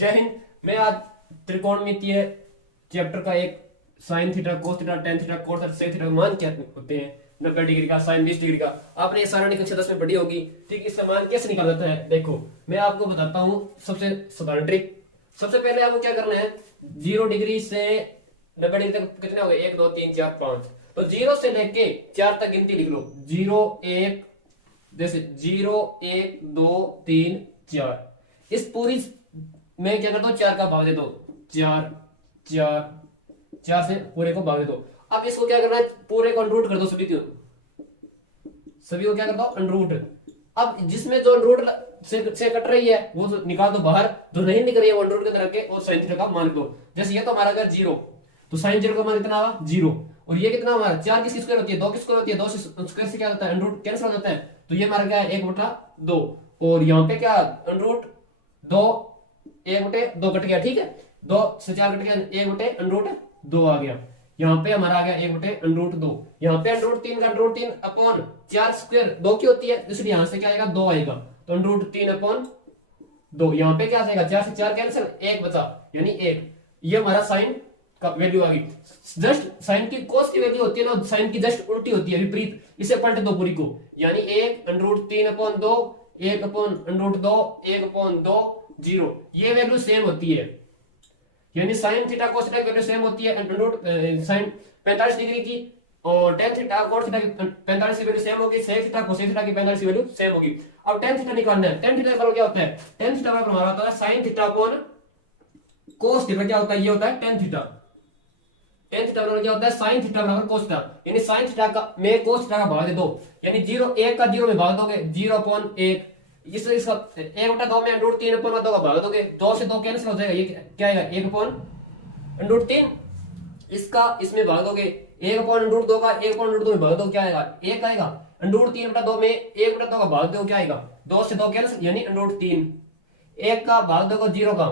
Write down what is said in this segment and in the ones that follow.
जय हिंद। मैं आज त्रिकोणमितीय चैप्टर का एक sine theta cos theta tan theta cos theta sec theta मान क्या होते हैं, 90 डिग्री का साइन 20 डिग्री का। आपने ये सारणी कक्षा 10 में पढ़ी होगी। ठीक, इसका मान कैसे निकाला जाता है देखो मैं आपको बताता हूँ। सबसे साधारण ट्रिक, सबसे पहले आपको क्या करना है, 0 डिग्री से 90 डिग्री तक कितने हो गए, 1 2 3 4 5। तो 0 से लेके 4 तक गिनती लिख लो। 0 1 जैसे 0 1 2 3 4। इस पूरी मैं क्या करता हूँ, 4 का भाग दे दो, 4 4 4 से पूरे को भाग दे दो। अब इसको क्या करना है, पूरे को अनरूट कर दो, सभी को क्या करता हूँ अनरूट। अब जिसमें जो अनरूट से कट रही है वो तो निकाल दो बाहर, जो नहीं निकल रही है वो अनरूट के अंदर रख के और साइन थीटा का मान दो। जैसे ये तो हमारा अगर 0 तो साइन 0 का मान कितना होगा 0। और ये कितना हमारा 4 किसकी स्क्वायर होती है, 2 की स्क्वायर होती है, 2 से स्क्वायर से क्या होता है अनरूट कैंसिल हो जाता है। तो ये हमारा क्या है 1/2 और यहाँ पे क्या अनरूट 2 1/2 कट गया। ठीक है, 2 से 4 कट गया, 1/√2 आ गया। यहाँ पे हमारा आ गया 1/√2। यहाँ पे √3 का √3 अपॉन 4 स्क्वायर 2 की होती है, इसलिए यहां से क्या आएगा 2 आएगा। तो √3/2 यहाँ पे क्या आएगा, 4 से 4 कैंसिल, 1 बचा यानी 1। ये हमारा साइन का वैल्यू आ गई। जस्ट साइन की कोस की वैल्यू होती है ना, साइन की जस्ट उल्टी होती है, विपरीत। इसे पलट दो पूरी को, यानी 1 √3/2 1/√2 1/2 0। ये वैल्यू सेम होती है, यानी साइन थीटा कोस थीटा की वैल्यू सेम होती है। साइन 45 डिग्री की और टेन थीटा कोस थीटा की 45 की वैल्यू सेम होगी, सेक थीटा कोसेक थीटा की 45 की वैल्यू सेम होगी। अब टेन थीटा निकालना है। टेन थीटा बराबर क्या होता है, टेन थीटा बराबर हमारा होता है sine theta upon cos theta. क्या होता है, ये होता है टेन थीटा। टेन थीटा बराबर क्या होता है, साइन थीटा बराबर कोस थीटा। यानी साइन थीटा का में कोस थीटा का भाग दे दो, यानी 0 1 का 0 में भाग दोगे 0/1। इसका 1/2 में √3/2 का भाग दोगे, 2 से 2 कैंसिल हो जाएगा, ये क्या आएगा 1/√3। इसका इसमें भाग दोगे 1/√2 का 1/√2 में भाग दो, क्या आएगा 1 आएगा। √3/2 में 1/2 का भाग दो, क्या आएगा 2 से 2 कैंसिल यानी √3। 1 का भाग दोगे 0 का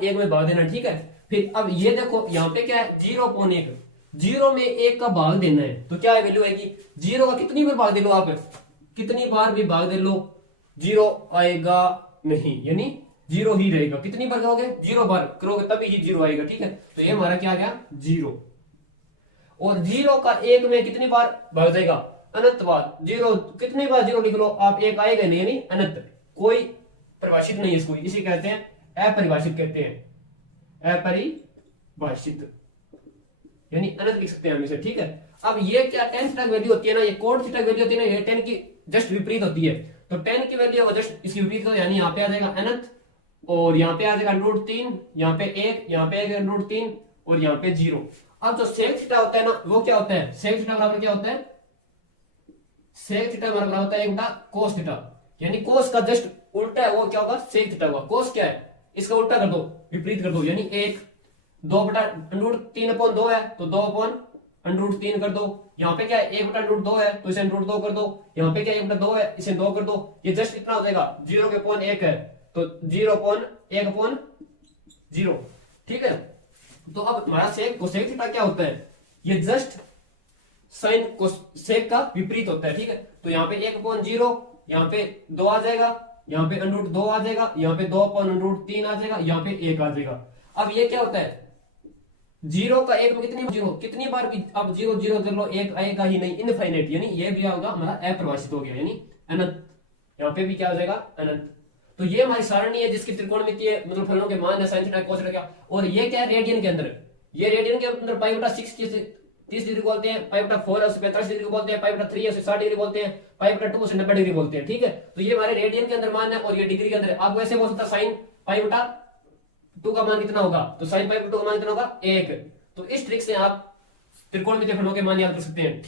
1 में भाग देना। ठीक है, फिर अब ये देखो यहाँ पे क्या है 0/1, 0 में 1 का भाग देना है तो क्या वैल्यू आएगी, 0 का कितनी बार भाग दे लो आप, कितनी बार भी भाग दे लो 0 आएगा नहीं, यानी 0 ही रहेगा। कितनी बार करोगे 0 बार करोगे तभी ही 0 आएगा। ठीक है, तो ये हमारा क्या आ गया 0। और 0 का 1 में कितनी बार भाग जाएगा, अनंत बार। 0 कितनी बार 0 लिख लो आप, 1 आएगा नहीं, यानी अनंत। कोई परिभाषित नहीं इसको, इसी कहते हैं अपरिभाषित, कहते हैं अपरिभाषित, यानी अनंत लिख सकते हैं हम इसे। ठीक है, अब ये क्या टेन थीटा वैल्यू होती है ना, ये कोण थीटा वैल्यू होती है ना, ये टेन की जस्ट विपरीत होती है। तो टेन की वैल्यू जस्ट इसकी विपरीत हो, यानी यहाँ पे आ जाएगा अनंत और यहाँ पे आ जाएगा √3, यहाँ पे 1, यहाँ पे √3 और यहाँ पे 0। अब जो सेक थीटा होता है ना, वो क्या होता है, सेक थीटा बराबर क्या होता है, सेक थीटा बराबर होता है 1/cos थीटा। यानी कोस का जस्ट उल्टा है वो क्या होगा सेक थीटा होगा। कोस क्या है, इसका उल्टा कर दो, विपरीत कर दो, यानी 1 2/√3/2 है तो 2/√3 कर दो। यहाँ पे क्या है 1/√2 है तो इसे √2 कर दो। यहाँ पे क्या 1/2 है, इसे 2 कर दो। ये जस्ट कितना हो जाएगा 0/1 है तो 0/1/0। ठीक है, तो अब हमारा सेक कोसेक थीटा क्या होता है, ये जस्ट साइन कोसेक का विपरीत होता है। ठीक है, तो यहाँ पे 1/0, यहाँ पे 2 आ जाएगा, यहाँ पे √2 आ जाएगा, यहाँ पे 2/√3 आ जाएगा, यहाँ पे 1 आ जाएगा। अब ये क्या होता है 0 का 1 में कितनी बार भी अब 0 0 कर लो, 1 आएगा ही नहीं, इनफाइनाइट, यानी ये भी होगा हमारा अपरिभाषित हो गया, यानी अनंत। यहाँ पे भी क्या हो जाएगा अनंत। तो ये हमारी सारणी है जिसकी त्रिकोणमितीय मतलब फलनों के मान है साइन थीटा कोस थीटा क्या। और ये क्या है रेडियन के अंदर, ये रेडियन के अंदर π/6 30 डिग्री बोलते हैं, π/4 है उसे 45 डिग्री बोलते हैं, π/3 है उसे 60 डिग्री बोलते हैं, π/2 से 90 डिग्री बोलते हैं। ठीक है, तो ये हमारे रेडियन के अंदर मान है और ये डिग्री के अंदर है। आप वैसे बोल सकते साइन π/2 का मान कितना होगा, तो साइन π/2 का मान कितना होगा 1। तो इस ट्रिक से आप त्रिकोणमितीय फलनों के मान याद कर सकते हैं।